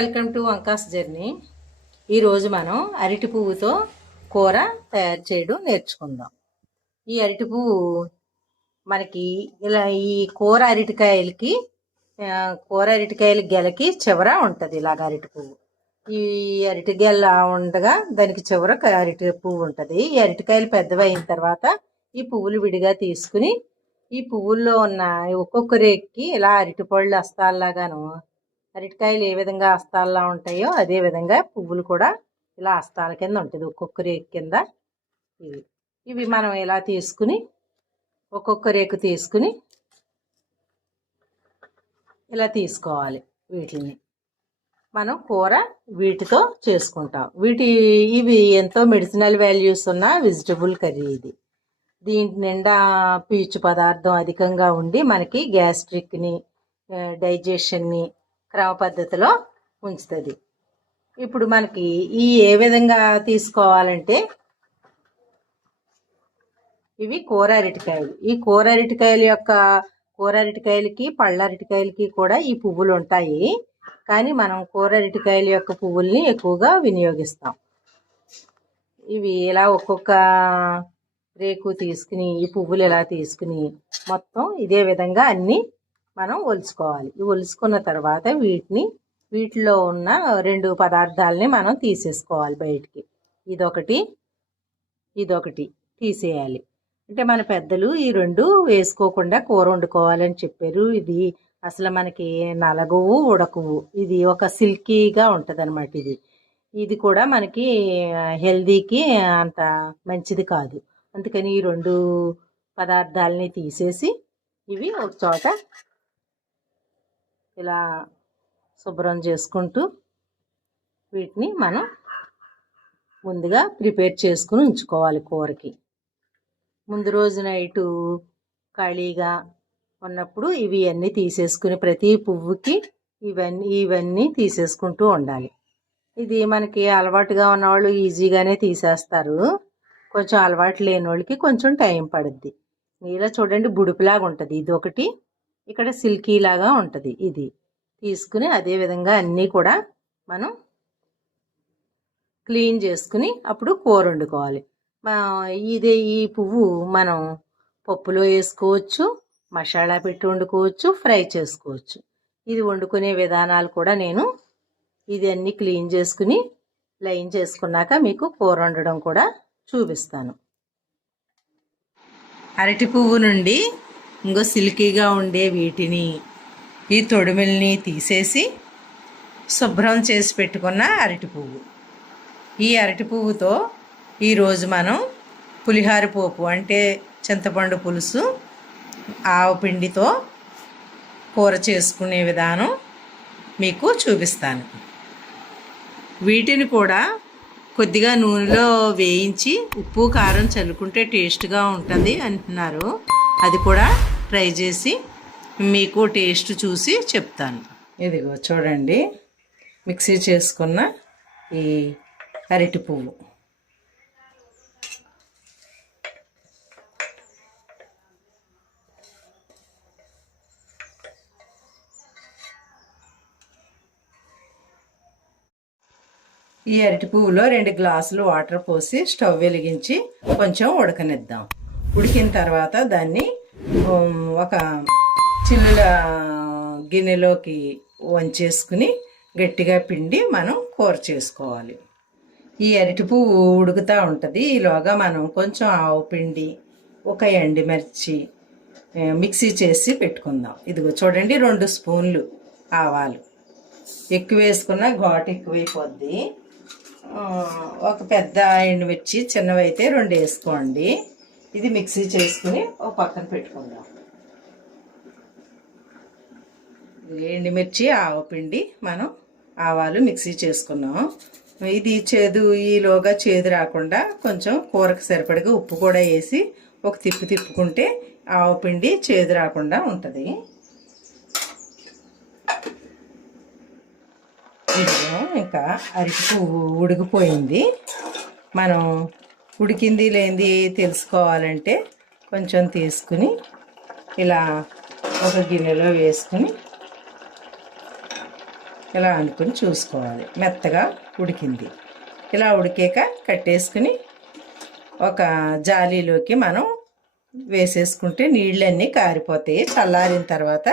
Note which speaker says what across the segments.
Speaker 1: Welcome to వంకాస్ journey. ఈరోజు మనం అరటి పువ్వుతో కూర తయారు చేయడం నేర్చుకుందాం. ఈ అరటి పువ్వు మనకి ఇలా ఈ కూర అరటికాయలకి కూర అరటికాయల గెలకి చివర ఉంటుంది ఇలాగ అరటి పువ్వు. ఈ అరటి గెల ఉండగా దానికి చివర అరటి పువ్వు ఉంటుంది. ఈ అరటికాయలు పెద్దవి అయిన తర్వాత ఈ పువ్వులు విడిగా తీసుకుని ఈ పువ్వుల్లో ఉన్న ఒక్కొక్క రేక్కి ఇలా అరటి పళ్ళు అస్తాల్లాగాను అరటికాయలు ఏ విధంగా అస్తాల్లా ఉంటాయో అదే విధంగా పువ్వులు కూడా ఇలా అస్తాల కింద ఉంటుంది. ఒక్కొక్క రేకు కింద ఇవి. ఇవి మనం ఇలా తీసుకుని ఒక్కొక్క రేకు తీసుకుని ఇలా తీసుకోవాలి వీటిని. మనం కూర వీటితో చేసుకుంటాం. వీటి ఇవి ఎంతో మెడిసినల్ వాల్యూస్ ఉన్న వెజిటబుల్ కర్రీ ఇది. దీంట్ నిండా పీచు పదార్థం అధికంగా ఉండి మనకి గ్యాస్ట్రిక్ని డైజెషన్ని క్రమ పద్ధతిలో ఉంచుతుంది. ఇప్పుడు మనకి ఈ ఏ విధంగా తీసుకోవాలంటే ఇవి కూర అరటికాయలు. ఈ కూర అరటికాయల యొక్క కూర అరటికాయలకి పళ్ళ అరటికాయలకి కూడా ఈ పువ్వులు ఉంటాయి. కానీ మనం కూర అరటికాయల యొక్క పువ్వుల్ని ఎక్కువగా వినియోగిస్తాం. ఇవి ఇలా ఒక్కొక్క రేకు తీసుకుని ఈ పువ్వులు ఇలా తీసుకుని మొత్తం ఇదే విధంగా అన్నీ మనం ఒలుచుకోవాలి ఒలుచుకున్న తర్వాత వీటిని వీటిలో ఉన్న రెండు పదార్థాలని మనం తీసేసుకోవాలి బయటికి. ఇదొకటి ఇదొకటి తీసేయాలి. అంటే మన పెద్దలు ఈ రెండు వేసుకోకుండా కూర వండుకోవాలని చెప్పారు. ఇది అసలు మనకి నలగవు ఉడకవు. ఇది ఒక సిల్కీగా ఉంటుంది అనమాట ఇది. ఇది కూడా మనకి హెల్దీకి అంత మంచిది కాదు. అందుకని ఈ రెండు పదార్థాలని తీసేసి ఇవి ఒక చోట ఇలా శుభ్రం చేసుకుంటూ వీటిని మనం ముందుగా ప్రిపేర్ చేసుకుని ఉంచుకోవాలి కూరకి. ముందు రోజు నైటు ఖాళీగా ఉన్నప్పుడు ఇవి అన్నీ తీసేసుకుని ప్రతి పువ్వుకి ఇవన్నీ ఇవన్నీ తీసేసుకుంటూ ఉండాలి. ఇది మనకి అలవాటుగా ఉన్నవాళ్ళు ఈజీగానే తీసేస్తారు. కొంచెం అలవాటు లేని వాళ్ళకి కొంచెం టైం పడుద్ది. ఇలా చూడండి బుడుపులాగా ఉంటుంది ఇది ఒకటి ఇక్కడ సిల్కీ లాగా ఉంటుంది ఇది. తీసుకుని అదే విధంగా అన్నీ కూడా మనం క్లీన్ చేసుకుని అప్పుడు కూర వండుకోవాలి. మా- ఇదే ఈ పువ్వు మనం పప్పులో వేసుకోవచ్చు మసాలా పెట్టి వండుకోవచ్చు ఫ్రై చేసుకోవచ్చు. ఇది వండుకునే విధానాలు కూడా నేను ఇది అన్నీ క్లీన్ చేసుకుని లైన్ చేసుకున్నాక మీకు కూర వండడం కూడా చూపిస్తాను. అరటి పువ్వు నుండి ఇంకో సిల్కీగా ఉండే వీటిని ఈ తొడిమిల్ని తీసేసి శుభ్రం చేసి పెట్టుకున్న అరటి పువ్వు. ఈ అరటి పువ్వుతో ఈరోజు మనం పులిహార పోపు అంటే చింతపండు పులుసు ఆవపిండితో కూర చేసుకునే విధానం మీకు చూపిస్తాను. వీటిని కూడా కొద్దిగా నూనెలో వేయించి ఉప్పు కారం చల్లుకుంటే టేస్ట్గా ఉంటుంది అంటున్నారు. అది కూడా ట్రై చేసి మీకు టేస్ట్ చూసి చెప్తాను. ఇదిగో చూడండి మిక్సీ చేసుకున్న ఈ అరటి పువ్వు. ఈ అరటి పువ్వులో రెండు గ్లాసులు వాటర్ పోసి స్టవ్ వెలిగించి కొంచెం ఉడకనిద్దాం. ఉడికిన తర్వాత దాన్ని ఒక చిల్లుల గిన్నెలోకి వంచేసుకుని గట్టిగా పిండి మనం కూర చేసుకోవాలి. ఈ అరటి పువ్వు ఉడుకుతూ ఉంటుంది. ఈలోగా మనం కొంచెం ఆవు పిండి ఒక ఎండిమిర్చి మిక్సీ చేసి పెట్టుకుందాం. ఇదిగో చూడండి రెండు స్పూన్లు ఆవాలు. ఎక్కువ వేసుకున్న ఘాటు ఎక్కువైపోద్ది. ఒక పెద్ద ఎండుమిర్చి చిన్నవైతే రెండు వేసుకోండి. ఇది మిక్సీ చేసుకుని ఒక పక్కన పెట్టుకుందాం. ఎండుమిర్చి ఆవపిండి మనం ఆవాలు మిక్సీ చేసుకున్నాం. ఇది చేదు ఈలోగా చేదు రాకుండా కొంచెం కూరకు సరిపడగా ఉప్పు కూడా వేసి ఒక తిప్పు తిప్పుకుంటే ఆవపిండి చేదు రాకుండా ఉంటుంది. ఇంకా అరటి పువ్వు ఉడికిపోయింది. మనం ఉడికింది లేనిది తెలుసుకోవాలంటే కొంచెం తీసుకుని ఇలా ఒక గిన్నెలో వేసుకుని ఇలా అనుకుని చూసుకోవాలి. మెత్తగా ఉడికింది. ఇలా ఉడికాక కట్టేసుకుని ఒక జాలీలోకి మనం వేసేసుకుంటే నీళ్ళన్నీ కారిపోతాయి. చల్లారిన తర్వాత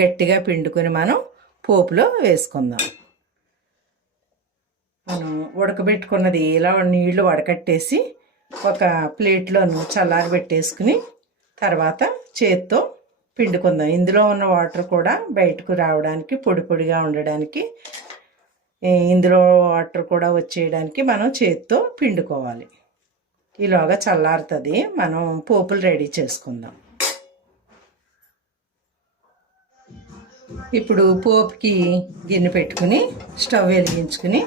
Speaker 1: గట్టిగా పిండుకొని మనం పోపులో వేసుకుందాం. మనం ఉడకబెట్టుకున్నది ఇలా నీళ్ళు వడకట్టేసి ఒక ప్లేట్లోను చల్లారి పెట్టేసుకుని తర్వాత చేత్తో పిండుకుందాం. ఇందులో ఉన్న వాటర్ కూడా బయటకు రావడానికి పొడి పొడిగా ఉండడానికి ఇందులో వాటర్ కూడా వచ్చేయడానికి మనం చేత్తో పిండుకోవాలి. ఈలోగా చల్లారుతుంది. మనం పోపులు రెడీ చేసుకుందాం. ఇప్పుడు పోపుకి గిన్నె పెట్టుకుని స్టవ్ వెలిగించుకుని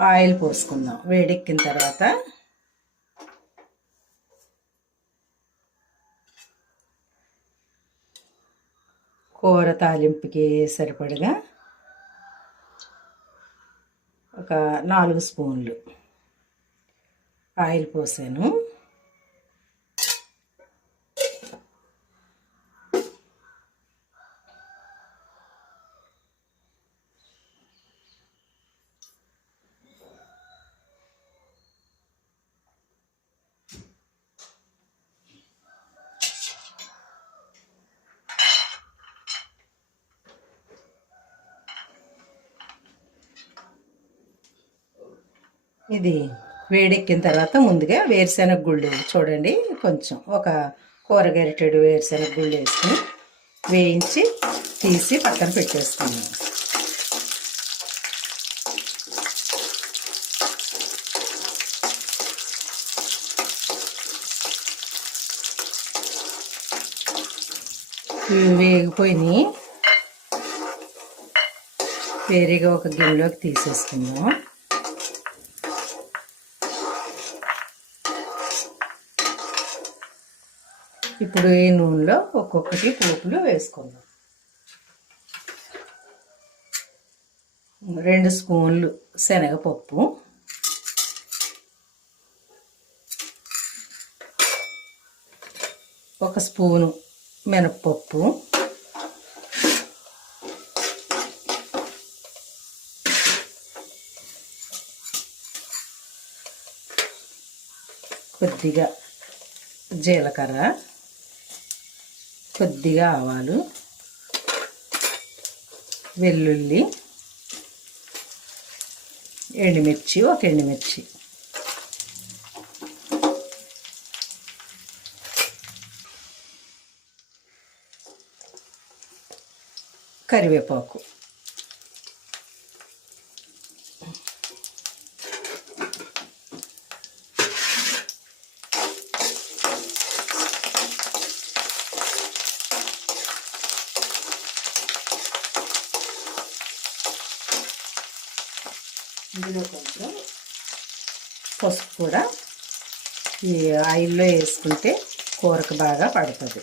Speaker 1: ఆయిల్ పోసుకుందాం. వేడెక్కిన తర్వాత కూర తాలింపుకి సరిపడగా ఒక నాలుగు స్పూన్లు ఆయిల్ పోసాను. ఇది వేడెక్కిన తర్వాత ముందుగా వేరుశెనగ గుళ్ళు చూడండి. కొంచెం ఒక కూరగరిటెడు వేరుశెనగ గుళ్ళు వేసుకుని వేయించి తీసి పక్కన పెట్టేస్తాము వేగిపోయినాయి. వేరేగా ఒక గిన్నెలోకి తీసేసుకుందాం. ఇప్పుడు ఈ నూనెలో ఒక్కొక్కటి పోపులు వేసుకుందాం. రెండు స్పూన్లు శనగపప్పు. ఒక స్పూను మినప్పప్పు. కొద్దిగా జీలకర్ర. కొద్దిగా ఆవాలు వెల్లుల్లి ఎండుమిర్చి ఒక ఎండుమిర్చి. కరివేపాకు ఇందులో కొంచెం పసుపు కూడా ఈ ఆయిల్లో వేసుకుంటే కూరకు బాగా పడుతుంది.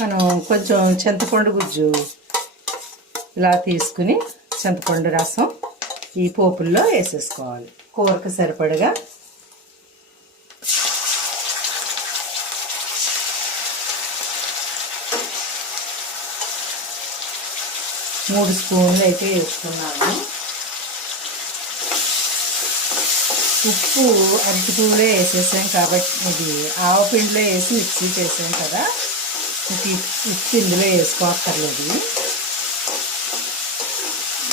Speaker 1: మనం కొంచెం చింతపండు గుజ్జు ఇలా తీసుకుని చింతపండు రసం ఈ పోపుల్లో వేసేసుకోవాలి. కూరకు సరిపడగా మూడు స్పూన్లు అయితే వేసుకున్నాను. ఉప్పు అరటి వేసేసాం కాబట్టి ఇది ఆవపిండిలో వేసి మిక్సీ చేసాం కదా. ఉప్పు ఇందులో వేసుకోక్కర్లేదు.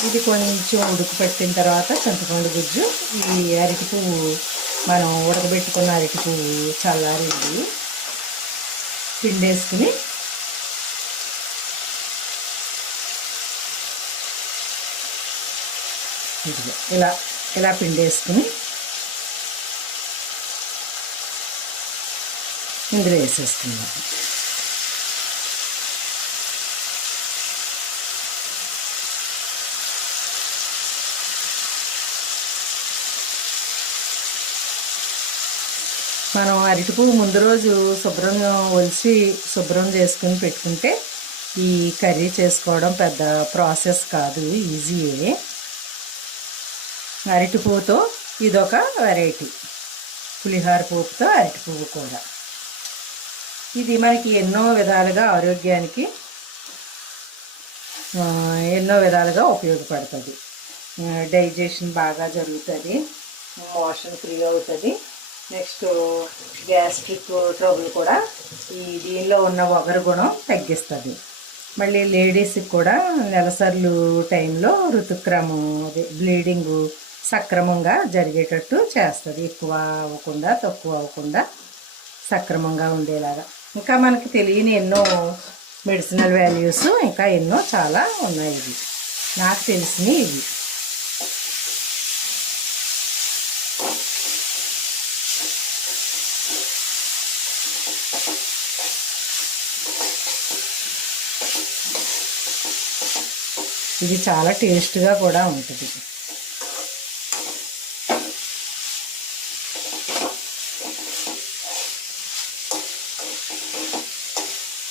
Speaker 1: ఇది కొంచెం ఉడుకు పెట్టిన తర్వాత చింతపండు గుజ్జు ఈ అరటి పువ్వు మనం ఉడకబెట్టుకున్న అరటి పువ్వు చల్లారింది. పిండేసుకుని ఇలా ఇలా పిండేసుకుని ఇందులో వేసేస్తున్నాం అరటి పువ్వు ముందు రోజు శుభ్రం ఒలిచి శుభ్రం చేసుకుని పెట్టుకుంటే ఈ కర్రీ చేసుకోవడం పెద్ద ప్రాసెస్ కాదు ఈజీయే అరటి పువ్వుతో ఇదొక వెరైటీ పులిహార పువ్వుతో అరటి పువ్వు కూడా. ఇది మనకి ఎన్నో విధాలుగా ఆరోగ్యానికి ఎన్నో విధాలుగా ఉపయోగపడుతుంది. డైజెషన్ బాగా జరుగుతుంది మోషన్ ఫ్రీ అవుతుంది. నెక్స్ట్ గ్యాస్ట్రిక్ ట్రబుల్ కూడా ఈ దీనిలో ఉన్న ఒగరు గుణం తగ్గిస్తుంది. మళ్ళీ లేడీస్కి కూడా నెలసర్లు టైంలో ఋతుక్రమం అదే బ్లీడింగ్ సక్రమంగా జరిగేటట్టు చేస్తుంది. ఎక్కువ అవ్వకుండా తక్కువ అవ్వకుండా సక్రమంగా ఉండేలాగా. ఇంకా మనకి తెలియని ఎన్నో మెడిసినల్ వాల్యూస్ ఇంకా ఎన్నో చాలా ఉన్నాయి ఇవి. నాకు తెలిసినవి ఇవి. ఇది చాలా టేస్ట్గా కూడా ఉంటుంది.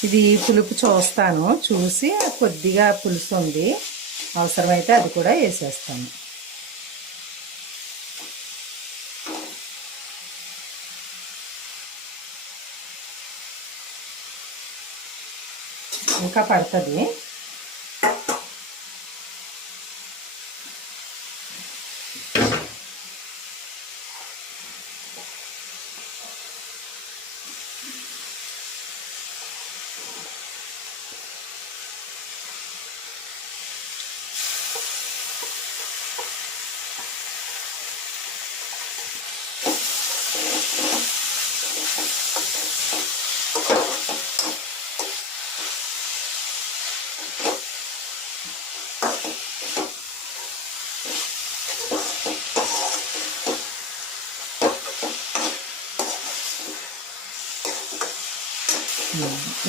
Speaker 1: ఇది పులుపు చూస్తాను చూసి కొద్దిగా పులుసు ఉంది అవసరమైతే అది కూడా వేసేస్తాను. ఇంకా పడుతుంది.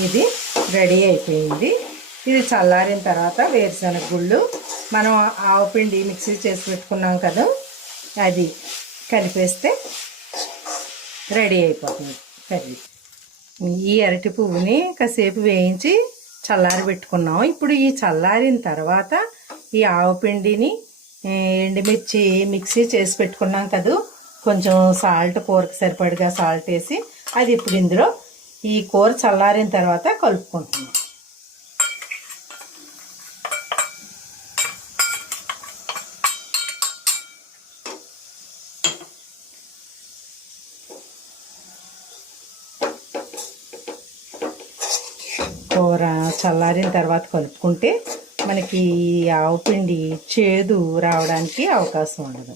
Speaker 1: ఇది రెడీ అయిపోయింది. ఇది చల్లారిన తర్వాత వేరుశనగ గుళ్ళు మనం ఆవు పిండి మిక్సీ చేసి పెట్టుకున్నాం కదా అది కలిపేస్తే రెడీ అయిపోతుంది కర్రీ. ఈ అరటి పువ్వుని కాసేపు వేయించి చల్లారి పెట్టుకున్నాం. ఇప్పుడు ఈ చల్లారిన తర్వాత ఈ ఆవు పిండిని ఎండుమిర్చి మిక్సీ చేసి పెట్టుకున్నాం కదా కొంచెం సాల్ట్ కూరకు సరిపడిగా సాల్ట్ వేసి అది ఇప్పుడు ఇందులో ఈ కూర చల్లారిన తర్వాత కలుపుకుంటున్నాం. కూర చల్లారిన తర్వాత కలుపుకుంటే మనకి ఈ ఆవు పిండి చేదు రావడానికి అవకాశం ఉండదు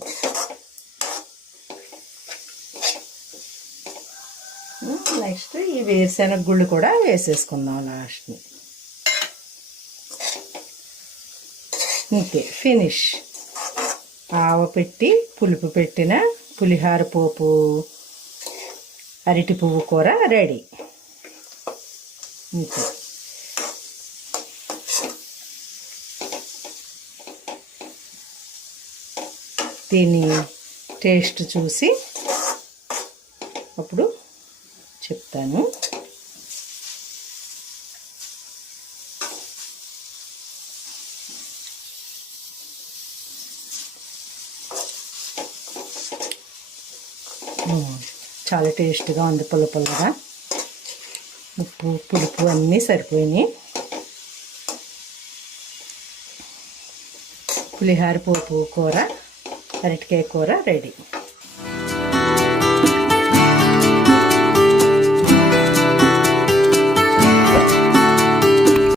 Speaker 1: నెక్స్ట్ ఈ వేరుశెనగ గుళ్ళు కూడా వేసేసుకుందాం లాస్ట్ని. ఇంకే ఫినిష్. ఆవ పెట్టి పులుపు పెట్టిన పులిహార పోపు అరటి పువ్వు కూర రెడీ. ఇంకే దీని టేస్ట్ చూసి అప్పుడు చెప్తాను. చాలా టేస్ట్గా ఉంది పుల్ల పుల్లగా. ఉప్పు పులుపు అన్నీ సరిపోయినాయి. పులిహార పోపు కూర అరటికాయ కూర రెడీ.